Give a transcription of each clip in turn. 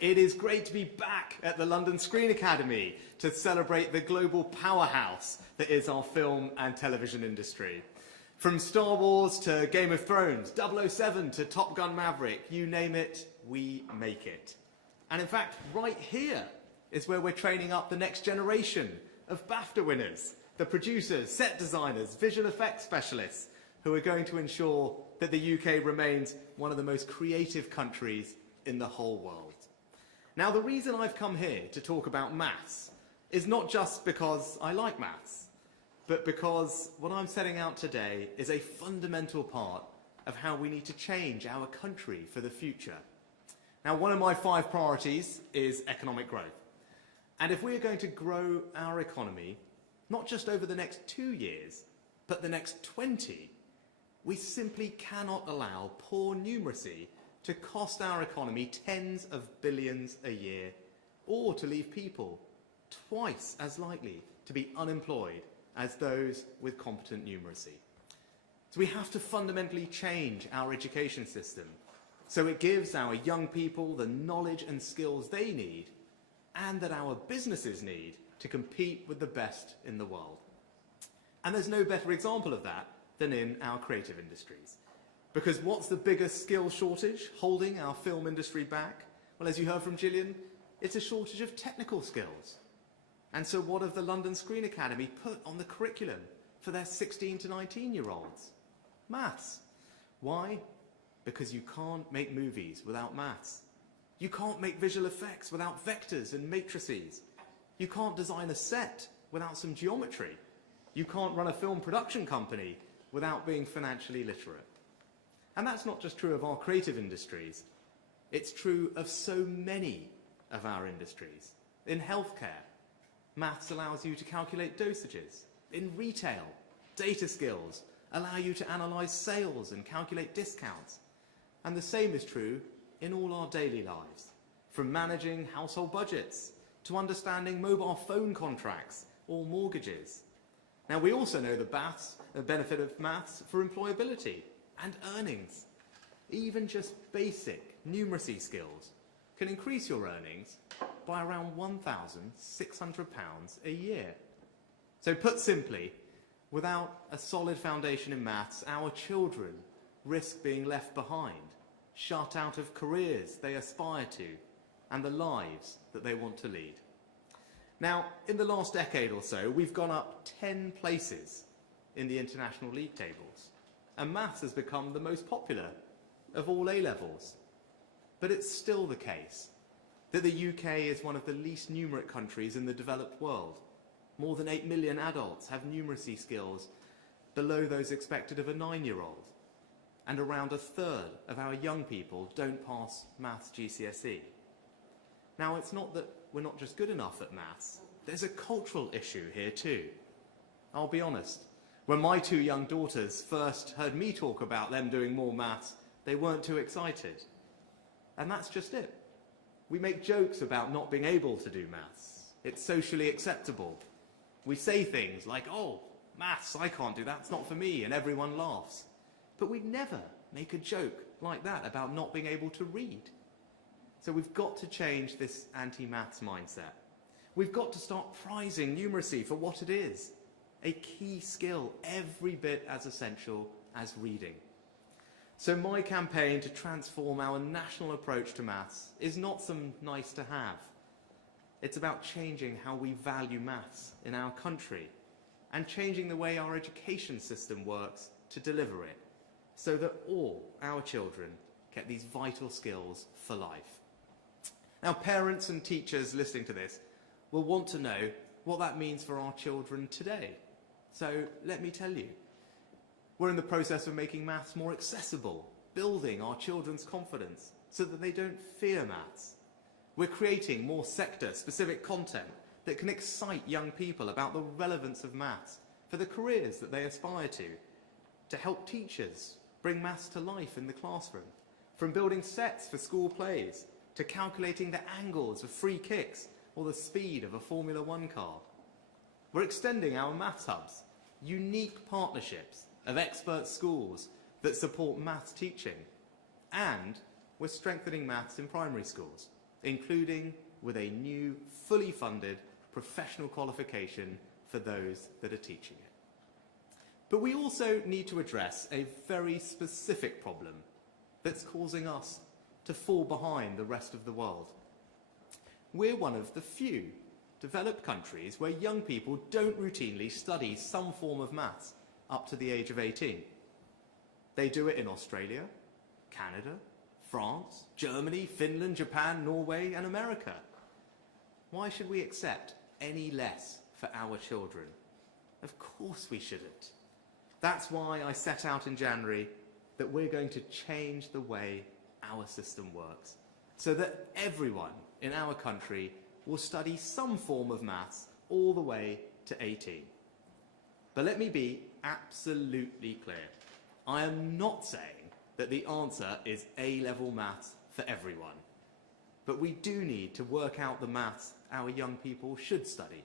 It is great to be back at the London Screen Academy to celebrate the global powerhouse that is our film and television industry. From Star Wars to Game of Thrones, 007 to Top Gun Maverick, you name it, we make it. And in fact, right here is where we're training up the next generation of BAFTA winners, the producers, set designers, visual effects specialists, who are going to ensure that the UK remains one of the most creative countries in the whole world. Now, the reason I've come here to talk about maths is not just because I like maths, but because what I'm setting out today is a fundamental part of how we need to change our country for the future. Now, one of my 5 priorities is economic growth. And if we're going to grow our economy, not just over the next 2 years, but the next 20, we simply cannot allow poor numeracy to cost our economy tens of billions a year, or to leave people twice as likely to be unemployed as those with competent numeracy. So we have to fundamentally change our education system so it gives our young people the knowledge and skills they need and that our businesses need to compete with the best in the world. And there's no better example of that than in our creative industries. Because what's the biggest skill shortage holding our film industry back? Well, as you heard from Gillian, it's a shortage of technical skills. And so what have the London Screen Academy put on the curriculum for their 16 to 19-year-olds? Maths. Why? Because you can't make movies without maths. You can't make visual effects without vectors and matrices. You can't design a set without some geometry. You can't run a film production company without being financially literate. And that's not just true of our creative industries. It's true of so many of our industries. In healthcare, maths allows you to calculate dosages. In retail, data skills allow you to analyze sales and calculate discounts. And the same is true in all our daily lives, from managing household budgets to understanding mobile phone contracts or mortgages. Now, we also know the benefit of maths for employability and earnings. Even just basic numeracy skills can increase your earnings by around £1,600 a year. So put simply, without a solid foundation in maths, our children risk being left behind, shut out of careers they aspire to, and the lives that they want to lead. Now, in the last decade or so, we've gone up 10 places in the international league tables, and maths has become the most popular of all A-levels. But it's still the case that the UK is one of the least numerate countries in the developed world. More than 8 million adults have numeracy skills below those expected of a 9-year-old. And around a third of our young people don't pass maths GCSE. Now, it's not that we're not just good enough at maths. There's a cultural issue here too. I'll be honest. When my 2 young daughters first heard me talk about them doing more maths, they weren't too excited. And that's just it. We make jokes about not being able to do maths. It's socially acceptable. We say things like, oh, maths, I can't do that, it's not for me, and everyone laughs. But we'd never make a joke like that about not being able to read. So we've got to change this anti-maths mindset. We've got to start prizing numeracy for what it is. A key skill every bit as essential as reading. So my campaign to transform our national approach to maths is not some nice to have. It's about changing how we value maths in our country and changing the way our education system works to deliver it so that all our children get these vital skills for life. Now, parents and teachers listening to this will want to know what that means for our children today. So let me tell you, we're in the process of making maths more accessible, building our children's confidence so that they don't fear maths. We're creating more sector-specific content that can excite young people about the relevance of maths for the careers that they aspire to help teachers bring maths to life in the classroom, from building sets for school plays to calculating the angles of free kicks or the speed of a Formula One car. We're extending our maths hubs, unique partnerships of expert schools that support maths teaching, and we're strengthening maths in primary schools. including with a new, fully funded professional qualification for those that are teaching it. But we also need to address a very specific problem that's causing us to fall behind the rest of the world. We're one of the few developed countries where young people don't routinely study some form of maths up to the age of 18. They do it in Australia, Canada, France, Germany, Finland, Japan, Norway, and America. Why should we accept any less for our children? Of course we shouldn't. That's why I set out in January that we're going to change the way our system works, so that everyone in our country will study some form of maths all the way to 18. But let me be absolutely clear. I am not saying that the answer is A-level maths for everyone. But we do need to work out the maths our young people should study.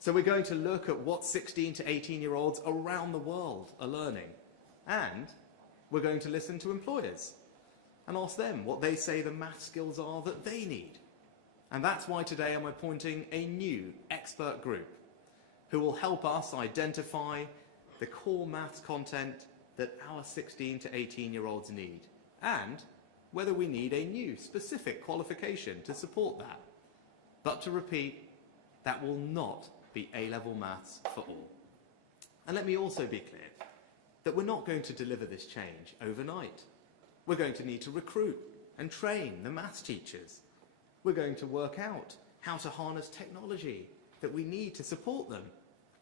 So we're going to look at what 16 to 18-year-olds around the world are learning. And we're going to listen to employers and ask them what they say the math skills are that they need. And that's why today I'm appointing a new expert group who will help us identify the core maths content that our 16 to 18-year-olds need, and whether we need a new specific qualification to support that. But to repeat, that will not be A-level maths for all. And let me also be clear that we're not going to deliver this change overnight. We're going to need to recruit and train the maths teachers. We're going to work out how to harness technology that we need to support them.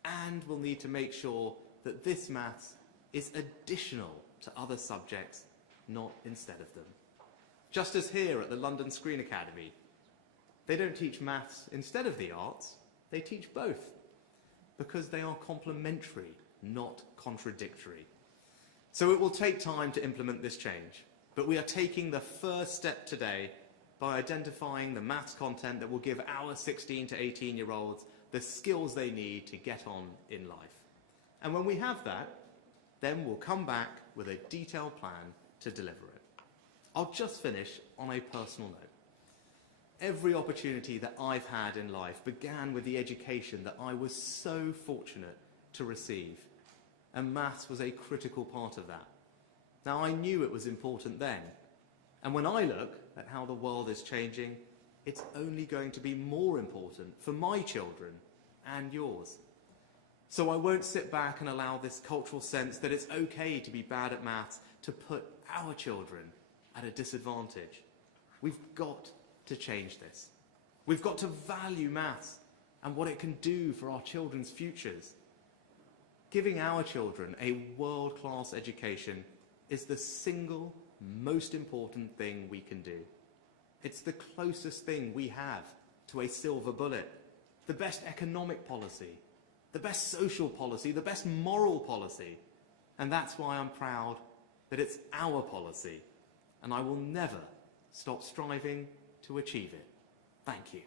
And we'll need to make sure that this maths is additional to other subjects, not instead of them. Just as here at the London Screen Academy, they don't teach maths instead of the arts, they teach both, because they are complementary, not contradictory. So it will take time to implement this change, but we are taking the first step today by identifying the maths content that will give our 16 to 18-year-olds the skills they need to get on in life. And when we have that, then we'll come back with a detailed plan to deliver it. I'll just finish on a personal note. Every opportunity that I've had in life began with the education that I was so fortunate to receive, and maths was a critical part of that. Now, I knew it was important then, and when I look at how the world is changing, it's only going to be more important for my children and yours. So I won't sit back and allow this cultural sense that it's okay to be bad at maths to put our children at a disadvantage. We've got to change this. We've got to value maths and what it can do for our children's futures. Giving our children a world-class education is the single most important thing we can do. It's the closest thing we have to a silver bullet, the best economic policy, the best social policy, the best moral policy. And that's why I'm proud that it's our policy, and I will never stop striving to achieve it. Thank you.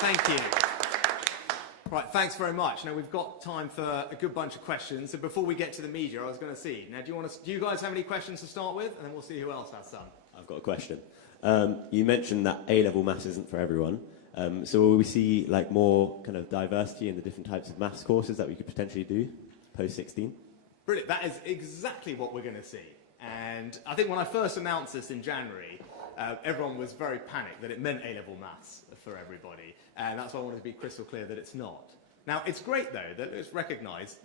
Thank you. Right, thanks very much. Now we've got time for a good bunch of questions. So before we get to the media, I was going to see. Now, do you guys have any questions to start with? And then we'll see who else has some. I've got a question. You mentioned that A-level maths isn't for everyone. So will we see like more kind of diversity in the different types of maths courses that we could potentially do post-16? Brilliant. That is exactly what we're going to see. And I think when I first announced this in January, everyone was very panicked that it meant A-level maths for everybody. And that's why I wanted to be crystal clear that it's not. Now, it's great, though, that it's recognised,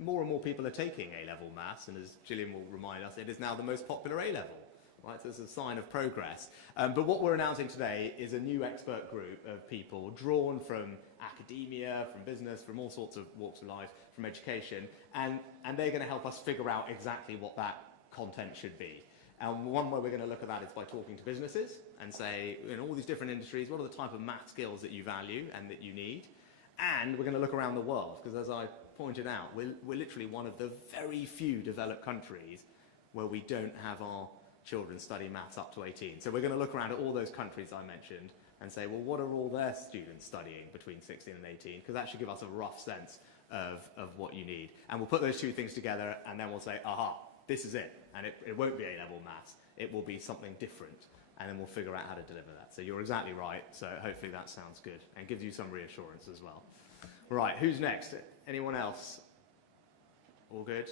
more and more people are taking A-level maths, and as Gillian will remind us, it is now the most popular A-level. Right, so it's a sign of progress. But what we're announcing today is a new expert group of people drawn from academia, from business, from all sorts of walks of life, from education, and they're going to help us figure out exactly what that content should be. And one way we're going to look at that is by talking to businesses and say, in all these different industries, what are the type of math skills that you value and that you need? And we're going to look around the world, because as I pointed out, we're literally one of the very few developed countries where we don't have our children study maths up to 18. So we're going to look around at all those countries I mentioned, and say, well, what are all their students studying between 16 and 18? Because that should give us a rough sense of what you need. And we'll put those two things together, and then we'll say, aha, this is it. And it won't be A-level maths. It will be something different. And then we'll figure out how to deliver that. So you're exactly right. So hopefully that sounds good and gives you some reassurance as well. Right, who's next? Anyone else? All good?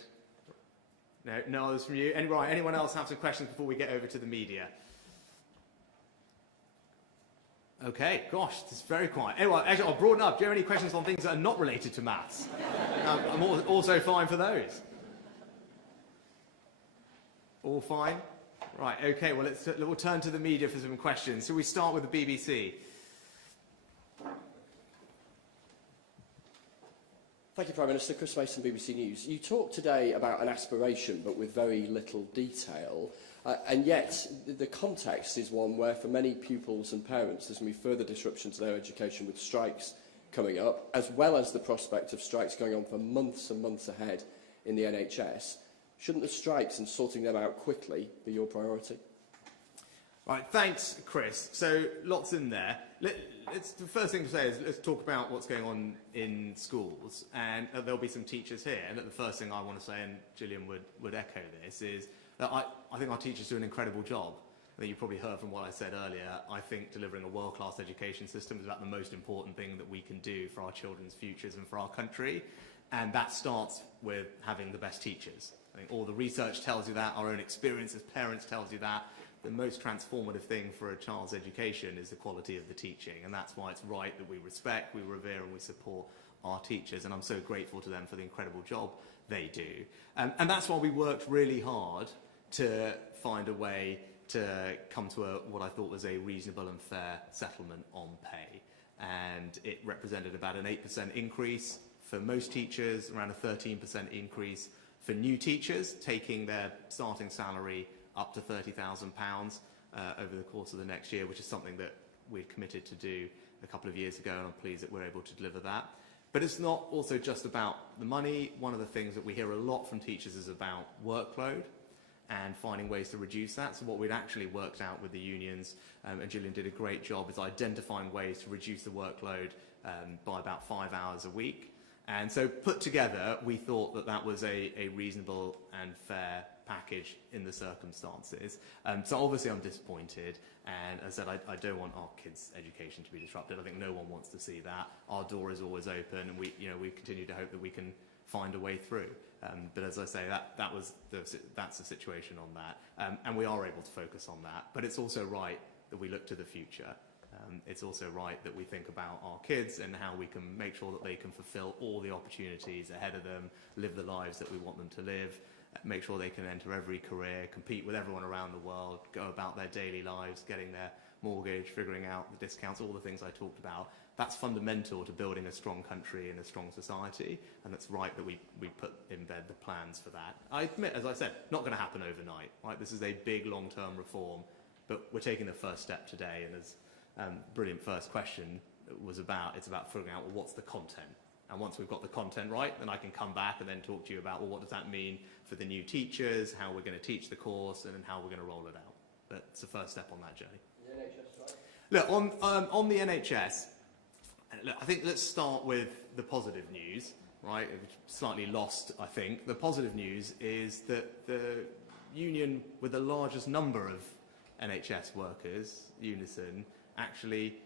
No others from you? Anyone else have some questions before we get over to the media? Okay, gosh, it's very quiet. Anyway, actually, I'll broaden up. Do you have any questions on things that are not related to maths? I'm also fine for those. All fine? Right, okay, well, we'll turn to the media for some questions. So we start with the BBC. Thank you, Prime Minister. Chris Mason, BBC News. You talked today about an aspiration, but with very little detail. And yet, the context is one where, for many pupils and parents, there's going to be further disruption to their education with strikes coming up, as well as the prospect of strikes going on for months and months ahead in the NHS. Shouldn't the strikes and sorting them out quickly be your priority? Right, thanks, Chris. So, lots in there. The first thing to say is let's talk about what's going on in schools. And there'll be some teachers here. And the first thing I want to say, and Gillian would echo this, is that I think our teachers do an incredible job. I think you probably heard from what I said earlier. I think delivering a world-class education system is about the most important thing that we can do for our children's futures and for our country. And that starts with having the best teachers. I think all the research tells you that, our own experience as parents tells you that. The most transformative thing for a child's education is the quality of the teaching, and that's why it's right that we respect, we revere and we support our teachers, and I'm so grateful to them for the incredible job they do. And that's why we worked really hard to find a way to come to what I thought was a reasonable and fair settlement on pay. And it represented about an 8% increase for most teachers, around a 13% increase for new teachers, taking their starting salary up to £30,000 over the course of the next year, which is something that we'd committed to do a couple of years ago, and I'm pleased that we're able to deliver that. But it's not also just about the money. One of the things that we hear a lot from teachers is about workload and finding ways to reduce that. So what we'd actually worked out with the unions, and Gillian did a great job, is identifying ways to reduce the workload by about 5 hours a week. And so put together, we thought that that was a reasonable and fair package in the circumstances. So obviously I'm disappointed, and as I said, I don't want our kids' education to be disrupted. I think no one wants to see that. Our door is always open, and we continue to hope that we can find a way through. But as I say, that's the situation on that, and we are able to focus on that. But it's also right that we look to the future. It's also right that we think about our kids and how we can make sure that they can fulfill all the opportunities ahead of them, live the lives that we want them to live, make sure they can enter every career, compete with everyone around the world, go about their daily lives, getting their mortgage, figuring out the discounts, all the things I talked about. That's fundamental to building a strong country and a strong society, and it's right that we embed the plans for that. I admit, as I said, not going to happen overnight. Right? This is a big long-term reform, but we're taking the first step today, and as brilliant first question was about, it's about figuring out, well, what's the content? And once we've got the content right, then I can come back and then talk to you about, well, what does that mean for the new teachers, how we're going to teach the course, and then how we're going to roll it out. But it's the first step on that journey. The NHS, right? Look, on the NHS, look, I think let's start with the positive news, right? Slightly lost, I think. The positive news is that the union with the largest number of NHS workers, Unison, actually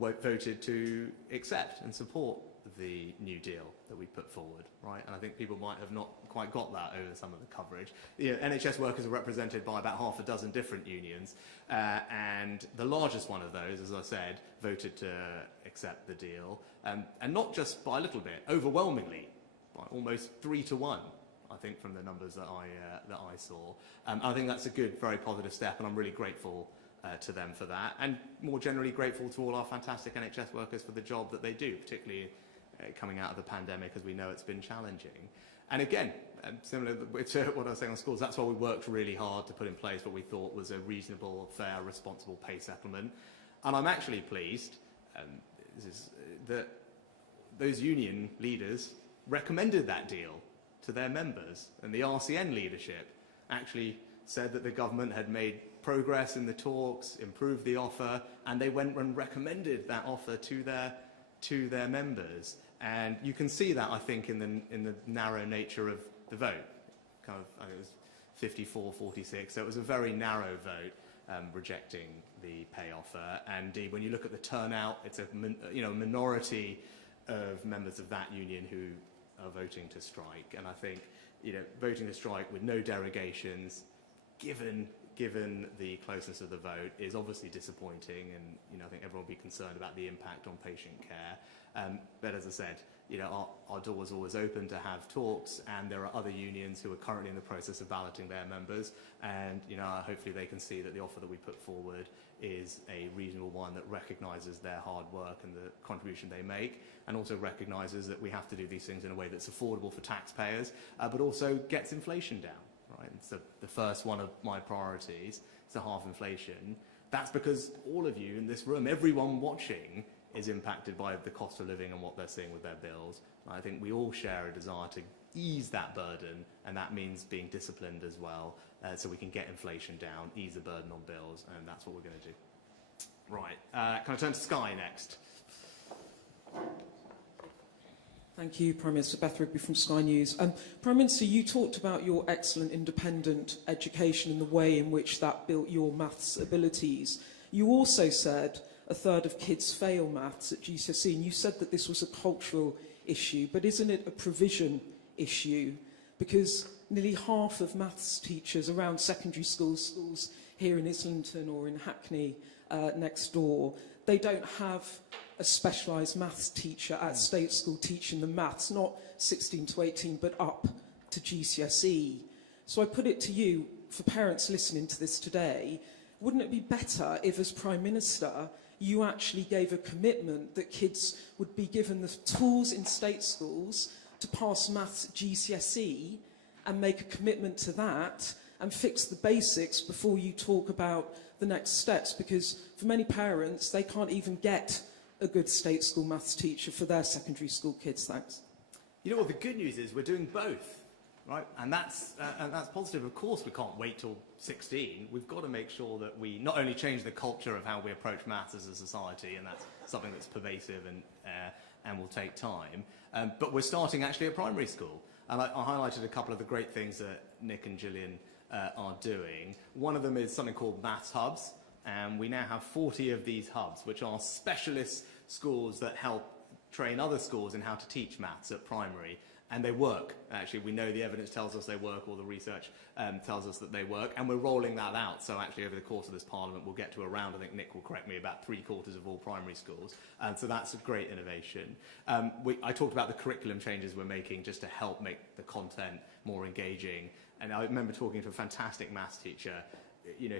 voted to accept and support the new deal that we put forward, right? And I think people might have not quite got that over some of the coverage. NHS workers are represented by about half a dozen different unions, and the largest one of those, as I said, voted to accept the deal, and not just by a little bit, overwhelmingly, by almost 3 to 1. I think from the numbers that I saw. I think that's a good, very positive step, and I'm really grateful to them for that, and more generally grateful to all our fantastic NHS workers for the job that they do, particularly coming out of the pandemic, as we know it's been challenging. And again, similar to what I was saying on schools, that's why we worked really hard to put in place what we thought was a reasonable, fair, responsible pay settlement. And I'm actually pleased that those union leaders recommended that deal to their members, and the RCN leadership actually said that the government had made progress in the talks, improved the offer, and they went and recommended that offer to their members. And you can see that, I think, in the narrow nature of the vote. Kind of, I think it was 54-46, so it was a very narrow vote rejecting the pay offer. And indeed, when you look at the turnout, it's a minority of members of that union who are voting to strike. And I think, voting to strike with no derogations, given the closeness of the vote, is obviously disappointing, and I think everyone will be concerned about the impact on patient care. But as I said, our door is always open to have talks, and there are other unions who are currently in the process of balloting their members, and hopefully they can see that the offer that we put forward is a reasonable one that recognises their hard work and the contribution they make, and also recognises that we have to do these things in a way that's affordable for taxpayers, but also gets inflation down. Right? So the first one of my priorities is to halve inflation. That's because all of you in this room, everyone watching, is impacted by the cost of living and what they're seeing with their bills. And I think we all share a desire to ease that burden, and that means being disciplined as well, so we can get inflation down, ease the burden on bills, and that's what we're going to do. Right, can I turn to Sky next? Thank you, Prime Minister. Beth Rigby from Sky News. Prime Minister, you talked about your excellent independent education and the way in which that built your maths abilities. You also said a third of kids fail maths at GCSE, and you said that this was a cultural issue, but isn't it a provision issue? Because nearly half of maths teachers around secondary schools here in Islington or in Hackney next door, they don't have a specialised maths teacher at state school teaching them maths, not 16 to 18, but up to GCSE. So I put it to you, for parents listening to this today, wouldn't it be better if, as Prime Minister, you actually gave a commitment that kids would be given the tools in state schools to pass maths at GCSE, and make a commitment to that and fix the basics before you talk about the next steps? Because for many parents, they can't even get a good state school maths teacher for their secondary school kids. Thanks. You know what, the good news is we're doing both, right? And that's positive. Of course we can't wait till 16. We've got to make sure that we not only change the culture of how we approach maths as a society, and that's something that's pervasive and will take time, but we're starting actually at primary school. And I highlighted a couple of the great things that Nick and Gillian are doing. One of them is something called Maths Hubs, and we now have 40 of these hubs, which are specialist schools that help train other schools in how to teach maths at primary. And they work, actually. We know the evidence tells us they work, all the research tells us that they work, and we're rolling that out. So actually over the course of this Parliament, we'll get to around, I think Nick will correct me, about 3/4 of all primary schools. And so that's a great innovation. I talked about the curriculum changes we're making just to help make the content more engaging. And I remember talking to a fantastic maths teacher,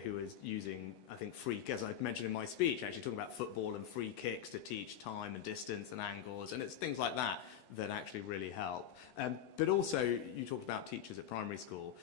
who was using, I think, as I mentioned in my speech, actually talking about football and free kicks to teach time and distance and angles, and it's things like that that actually really help. But also, you talked about teachers at primary school.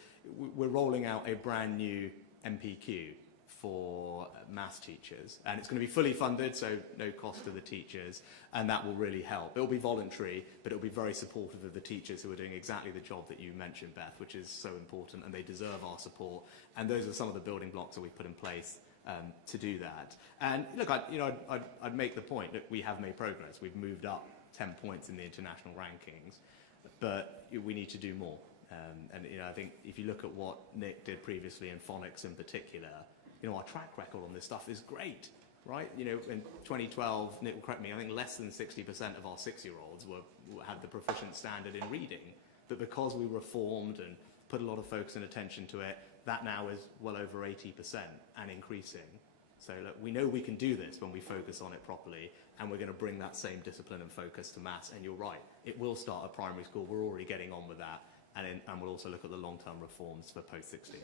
We're rolling out a brand new MPQ for maths teachers, and it's going to be fully funded, so no cost to the teachers, and that will really help. It'll be voluntary, but it'll be very supportive of the teachers who are doing exactly the job that you mentioned, Beth, which is so important, and they deserve our support. And those are some of the building blocks that we put in place to do that. And look, I'd make the point that we have made progress. We've moved up 10 points in the international rankings, but we need to do more. And I think if you look at what Nick did previously in phonics in particular, our track record on this stuff is great, right? In 2012, Nick will correct me, I think less than 60% of our 6-year-olds had the proficient standard in reading. But because we reformed and put a lot of focus and attention to it, that now is well over 80% and increasing. So look, we know we can do this when we focus on it properly, and we're going to bring that same discipline and focus to maths. And you're right, it will start at primary school. We're already getting on with that. And we'll also look at the long-term reforms for post-16.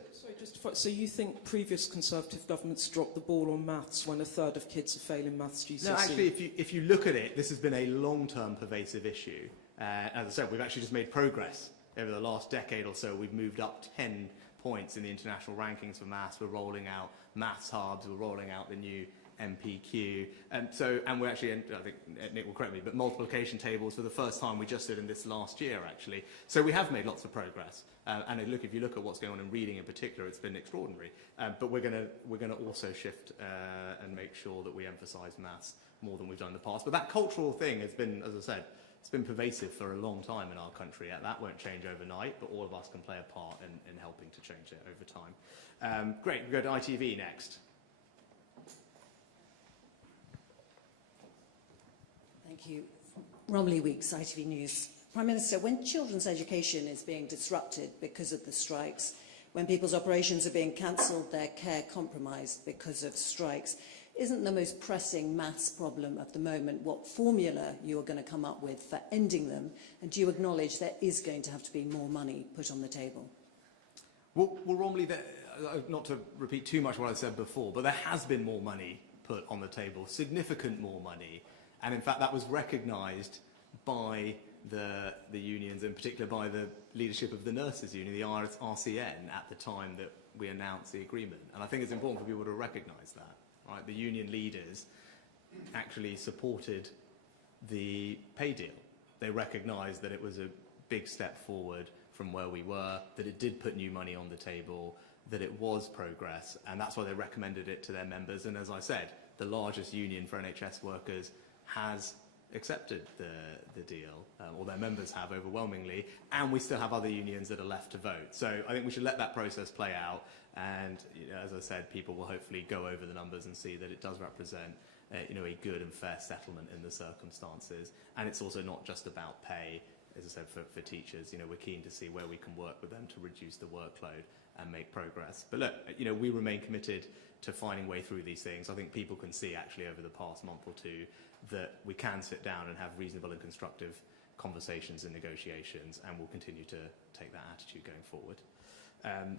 So you think previous Conservative governments dropped the ball on maths when a third of kids are failing maths GCSE? No, actually, if you look at it, this has been a long-term pervasive issue. As I said, we've actually just made progress over the last decade or so. We've moved up 10 points in the international rankings for maths. We're rolling out Maths Hubs. We're rolling out the new MPQ. And we're actually, I think Nick will correct me, but multiplication tables for the first time we just did in this last year, actually. So we have made lots of progress. And if you look at what's going on in reading in particular, it's been extraordinary. But we're going to also shift and make sure that we emphasise maths more than we've done in the past. But that cultural thing has been, as I said, it's been pervasive for a long time in our country. That won't change overnight, but all of us can play a part in helping to change it over time. Great, we go to ITV next. Thank you. Romilly Weeks, ITV News. Prime Minister, when children's education is being disrupted because of the strikes, when people's operations are being cancelled, their care compromised because of strikes, isn't the most pressing maths problem of the moment what formula you are going to come up with for ending them? And do you acknowledge there is going to have to be more money put on the table? Well Romilly, not to repeat too much what I said before, but there has been more money put on the table, significant more money. And in fact, that was recognised by the unions, in particular by the leadership of the nurses union, the RCN, at the time that we announced the agreement. And I think it's important for people to recognise that. Right? The union leaders actually supported the pay deal. They recognised that it was a big step forward from where we were, that it did put new money on the table, that it was progress, and that's why they recommended it to their members. And as I said, the largest union for NHS workers has accepted the deal, or their members have overwhelmingly, and we still have other unions that are left to vote. So I think we should let that process play out, and as I said, people will hopefully go over the numbers and see that it does represent a good and fair settlement in the circumstances. And it's also not just about pay. As I said, for teachers, we're keen to see where we can work with them to reduce the workload and make progress. But look, we remain committed to finding a way through these things. I think people can see actually over the past month or two that we can sit down and have reasonable and constructive conversations and negotiations, and we'll continue to take that attitude going forward.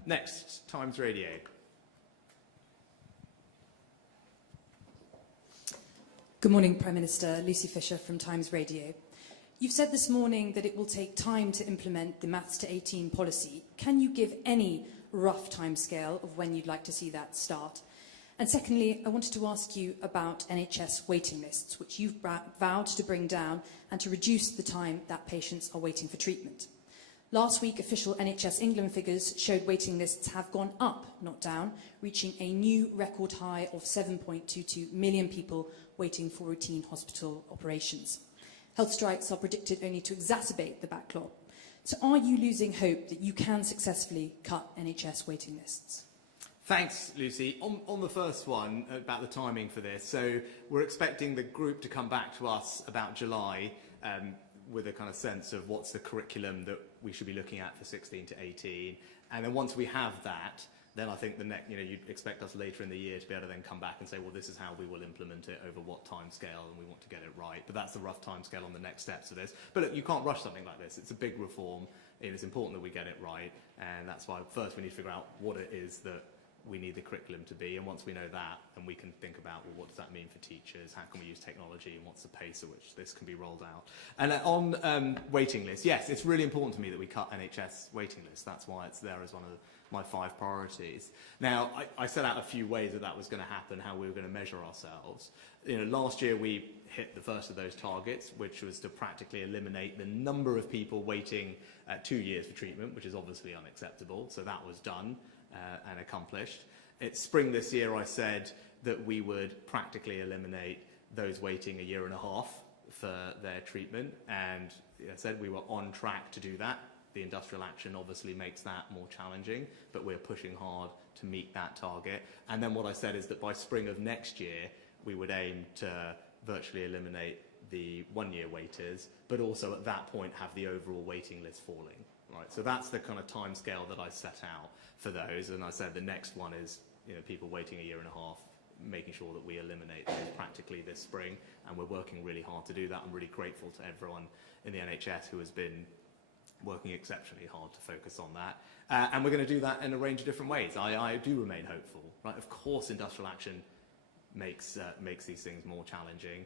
Next, Times Radio. Good morning, Prime Minister. Lucy Fisher from Times Radio. You've said this morning that it will take time to implement the Maths to 18 policy. Can you give any rough timescale of when you'd like to see that start? And secondly, I wanted to ask you about NHS waiting lists, which you've vowed to bring down and to reduce the time that patients are waiting for treatment. Last week, official NHS England figures showed waiting lists have gone up, not down, reaching a new record high of 7.22 million people waiting for routine hospital operations. Health strikes are predicted only to exacerbate the backlog. So are you losing hope that you can successfully cut NHS waiting lists? Thanks, Lucy. On the first one, about the timing for this, so we're expecting the group to come back to us about July with a kind of sense of what's the curriculum that we should be looking at for 16 to 18. And then once we have that, then I think you'd expect us later in the year to be able to then come back and say, well, this is how we will implement it over what time scale, and we want to get it right. But that's the rough time scale on the next steps of this. But look, you can't rush something like this. It's a big reform. It's important that we get it right. And that's why first we need to figure out what it is that we need the curriculum to be. And once we know that, then we can think about, well, what does that mean for teachers? How can we use technology? And what's the pace at which this can be rolled out? And on waiting lists, yes, it's really important to me that we cut NHS waiting lists. That's why it's there as one of my 5 priorities. Now, I set out a few ways that was going to happen, how we were going to measure ourselves. Last year we hit the first of those targets, which was to practically eliminate the number of people waiting 2 years for treatment, which is obviously unacceptable. So that was done and accomplished. It's spring this year I said that we would practically eliminate those waiting 1.5 years for their treatment, and I said we were on track to do that. The industrial action obviously makes that more challenging, but we're pushing hard to meet that target. And then what I said is that by spring of next year, we would aim to virtually eliminate the 1-year waiters, but also at that point have the overall waiting list falling. Right, so that's the kind of time scale that I set out for those. And I said the next one is people waiting 1.5 years, making sure that we eliminate those practically this spring. And we're working really hard to do that. I'm really grateful to everyone in the NHS who has been working exceptionally hard to focus on that. And we're going to do that in a range of different ways. I do remain hopeful. Right? Of course, industrial action makes these things more challenging,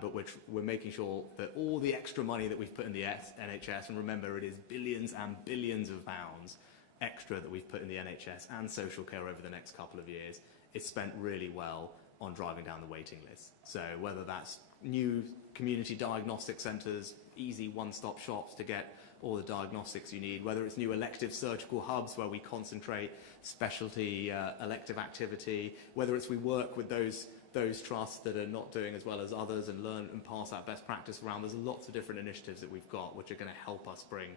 but we're making sure that all the extra money that we've put in the NHS, and remember it is billions and billions of pounds extra that we've put in the NHS and social care over the next couple of years, is spent really well on driving down the waiting list. So whether that's new community diagnostic centres, easy one-stop shops to get all the diagnostics you need, whether it's new elective surgical hubs where we concentrate specialty elective activity, whether it's we work with those trusts that are not doing as well as others and learn and pass that best practice around. There's lots of different initiatives that we've got which are going to help us bring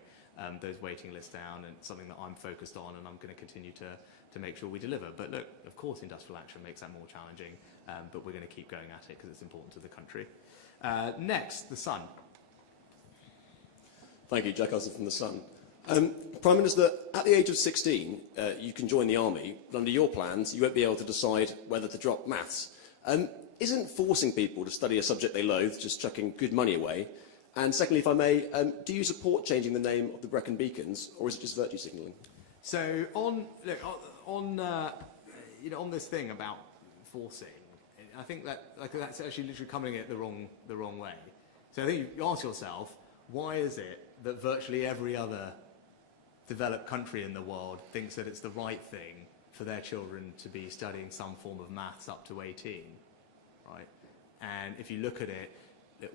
those waiting lists down, and something that I'm focused on and I'm going to continue to make sure we deliver. But look, of course industrial action makes that more challenging, but we're going to keep going at it because it's important to the country. Next, the Sun. Thank you, Jack Hudson from The Sun. Prime Minister, at the age of 16, you can join the army, but under your plans, you won't be able to decide whether to drop maths. Isn't forcing people to study a subject they loathe just chucking good money away? And secondly, if I may, do you support changing the name of the Brecon Beacons, or is it just virtue signalling? So on this thing about forcing, I think that that's actually literally coming at it the wrong way. So I think you ask yourself, why is it that virtually every other developed country in the world thinks that it's the right thing for their children to be studying some form of maths up to 18, right? And if you look at it,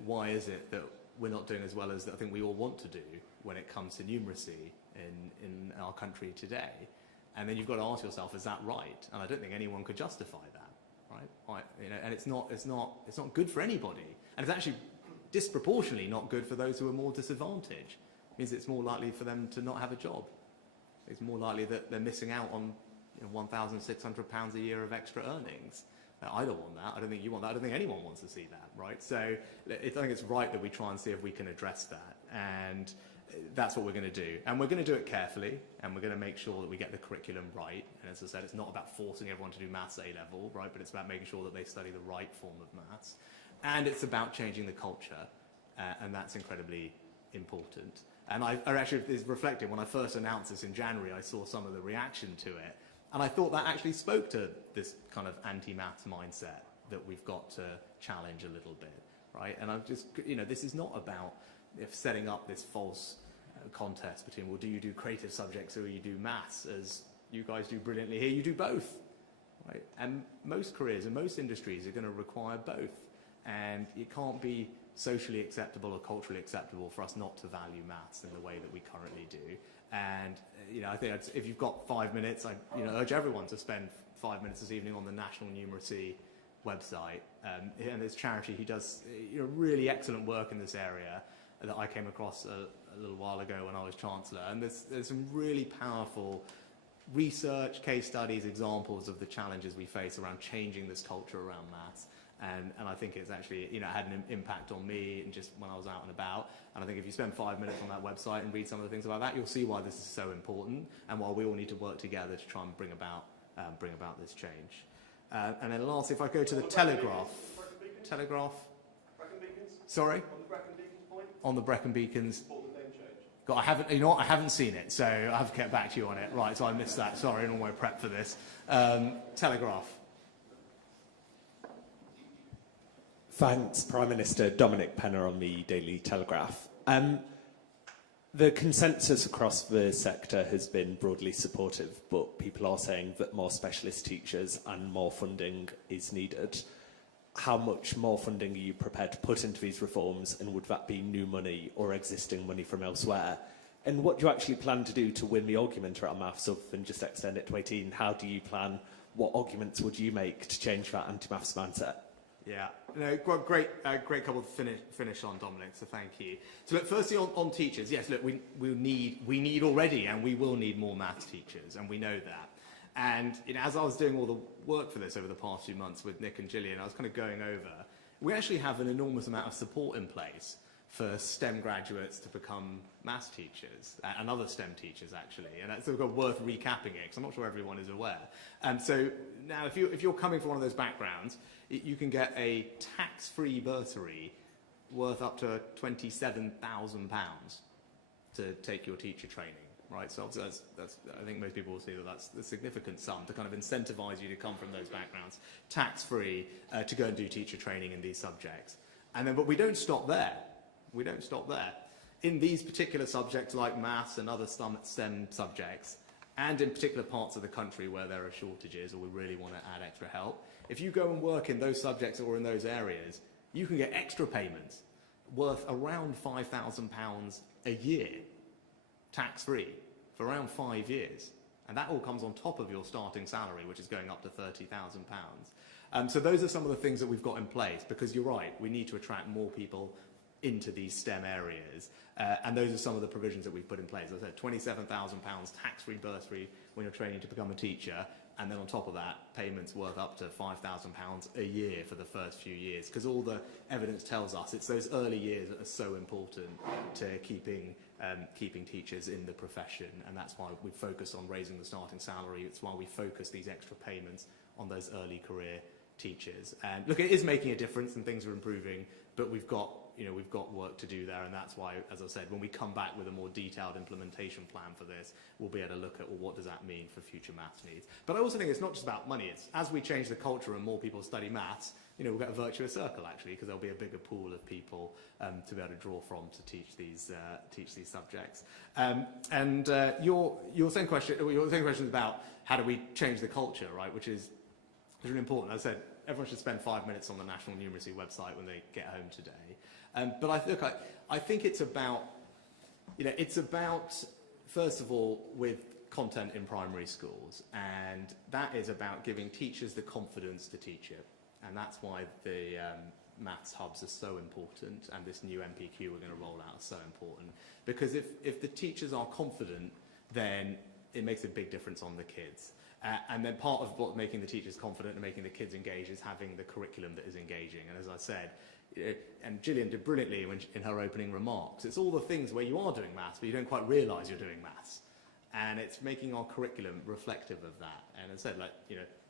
why is it that we're not doing as well as I think we all want to do when it comes to numeracy in our country today? And then you've got to ask yourself, is that right? And I don't think anyone could justify that, right? And it's not good for anybody, and it's actually disproportionately not good for those who are more disadvantaged. It means it's more likely for them to not have a job. It's more likely that they're missing out on £1,600 a year of extra earnings. I don't want that. I don't think you want that. I don't think anyone wants to see that, right? So I think it's right that we try and see if we can address that. And that's what we're going to do. And we're going to do it carefully, and we're going to make sure that we get the curriculum right. And as I said, it's not about forcing everyone to do maths A-level, right? But it's about making sure that they study the right form of maths. And it's about changing the culture, and that's incredibly important. And I actually is reflecting, when I first announced this in January, I saw some of the reaction to it, and I thought that actually spoke to this kind of anti-maths mindset that we've got to challenge a little bit, right? And I'm just, this is not about setting up this false contest between, well, do you do creative subjects or you do maths, as you guys do brilliantly here, you do both, right? And most careers and most industries are going to require both. And it can't be socially acceptable or culturally acceptable for us not to value maths in the way that we currently do. And I think if you've got 5 minutes, I urge everyone to spend 5 minutes this evening on the National Numeracy website. And there's Charity who does really excellent work in this area that I came across a little while ago when I was Chancellor. And there's some really powerful research, case studies, examples of the challenges we face around changing this culture around maths. And I think it's actually, had an impact on me and just when I was out and about. And I think if you spend 5 minutes on that website and read some of the things about that, you'll see why this is so important and why we all need to work together to try and bring about this change. And then lastly, if I go to the Telegraph. Telegraph? Brecon Beacons? Sorry? On the Brecon Beacons point? On the Brecon Beacons. Support the name change. God, I haven't seen it, so I have to get back to you on it. Right, so I missed that. Sorry, I don't want to prep for this. Telegraph. Thanks, Prime Minister. Dominic Penner on the Daily Telegraph. The consensus across the sector has been broadly supportive, but people are saying that more specialist teachers and more funding is needed. How much more funding are you prepared to put into these reforms, and would that be new money or existing money from elsewhere? And what do you actually plan to do to win the argument around maths other than just extend it to 18? How do you plan? What arguments would you make to change that anti-maths mindset? Yeah, great couple to finish on, Dominic, so thank you. So look, firstly on teachers, yes, look, we need already, and we will need more maths teachers, and we know that. And as I was doing all the work for this over the past few months with Nick and Gillian, I was kind of going over, we actually have an enormous amount of support in place for STEM graduates to become maths teachers, and other STEM teachers actually, and that's sort of worth recapping it, because I'm not sure everyone is aware. So now if you're coming from one of those backgrounds, you can get a tax-free bursary worth up to £27,000 to take your teacher training, right? So obviously that's I think most people will see that that's a significant sum to kind of incentivise you to come from those backgrounds, tax-free, to go and do teacher training in these subjects. And then, but we don't stop there. We don't stop there. In these particular subjects like maths and other STEM subjects, and in particular parts of the country where there are shortages or we really want to add extra help, if you go and work in those subjects or in those areas, you can get extra payments worth around £5,000 a year, tax-free, for around 5 years. And that all comes on top of your starting salary, which is going up to £30,000. So those are some of the things that we've got in place, because you're right, we need to attract more people into these STEM areas. And those are some of the provisions that we've put in place. As I said, £27,000 tax-free bursary when you're training to become a teacher. And then on top of that, payments worth up to £5,000 a year for the first few years. Because all the evidence tells us it's those early years that are so important to keeping teachers in the profession. And that's why we focus on raising the starting salary. It's why we focus these extra payments on those early career teachers. And look, it is making a difference and things are improving, but we've got work to do there, and that's why, as I said, when we come back with a more detailed implementation plan for this, we'll be able to look at, well, what does that mean for future maths needs. But I also think it's not just about money. It's as we change the culture and more people study maths, we'll get a virtuous circle, actually, because there'll be a bigger pool of people to be able to draw from to teach these subjects. Your second question is about how do we change the culture, right? Which is really important. As I said, everyone should spend 5 minutes on the National Numeracy website when they get home today. But I think it's about, first of all, with content in primary schools, and that is about giving teachers the confidence to teach it. And that's why the maths hubs are so important, and this new MPQ we're going to roll out is so important. Because if the teachers are confident, then it makes a big difference on the kids. And then part of what making the teachers confident and making the kids engage is having the curriculum that is engaging. And as I said, and Gillian did brilliantly in her opening remarks, it's all the things where you are doing maths, but you don't quite realise you're doing maths. And it's making our curriculum reflective of that. And as I said,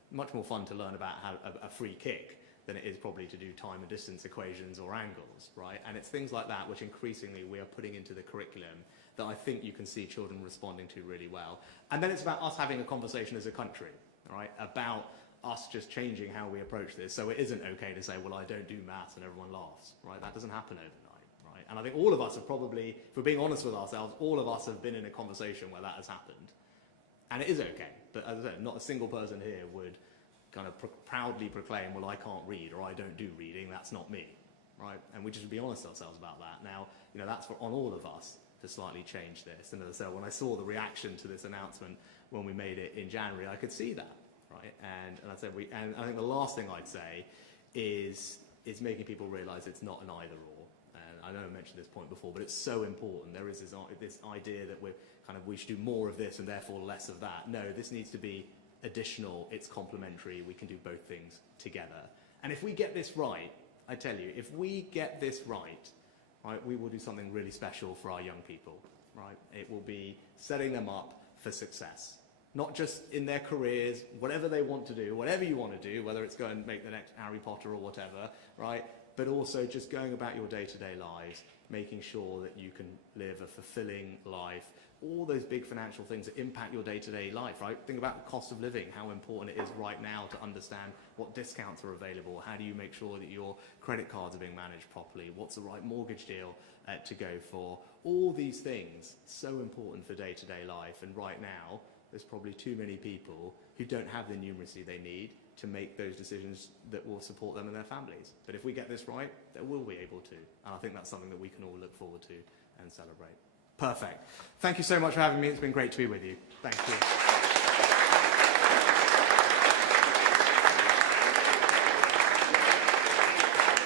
much more fun to learn about how a free kick than it is probably to do time and distance equations or angles, right? And it's things like that which increasingly we are putting into the curriculum that I think you can see children responding to really well. And then it's about us having a conversation as a country, right, about us just changing how we approach this. So it isn't okay to say, well, I don't do maths and everyone laughs, right? That doesn't happen overnight, right? And I think all of us have probably, if we're being honest with ourselves, all of us have been in a conversation where that has happened. And it is okay. But as I said, not a single person here would kind of proudly proclaim, well, I can't read or I don't do reading, that's not me, right? And we just be honest ourselves about that. Now, that's on all of us to slightly change this. And as I said, when I saw the reaction to this announcement when we made it in January, I could see that, right? And I said, and I think the last thing I'd say is making people realise it's not an either or. And I know I mentioned this point before, but it's so important. There is this idea that we should do more of this and therefore less of that. No, this needs to be additional, it's complementary, we can do both things together. And if we get this right, I tell you, if we get this right, we will do something really special for our young people, right? It will be setting them up for success, not just in their careers, whatever they want to do, whatever you want to do, whether it's go and make the next Harry Potter or whatever, right? But also just going about your day-to-day lives, making sure that you can live a fulfilling life, all those big financial things that impact your day-to-day life, right? Think about the cost of living, how important it is right now to understand what discounts are available. How do you make sure that your credit cards are being managed properly? What's the right mortgage deal to go for? All these things, so important for day-to-day life. And right now, there's probably too many people who don't have the numeracy they need to make those decisions that will support them and their families. But if we get this right, they will be able to. And I think that's something that we can all look forward to and celebrate. Perfect. Thank you so much for having me. It's been great to be with you. Thank you.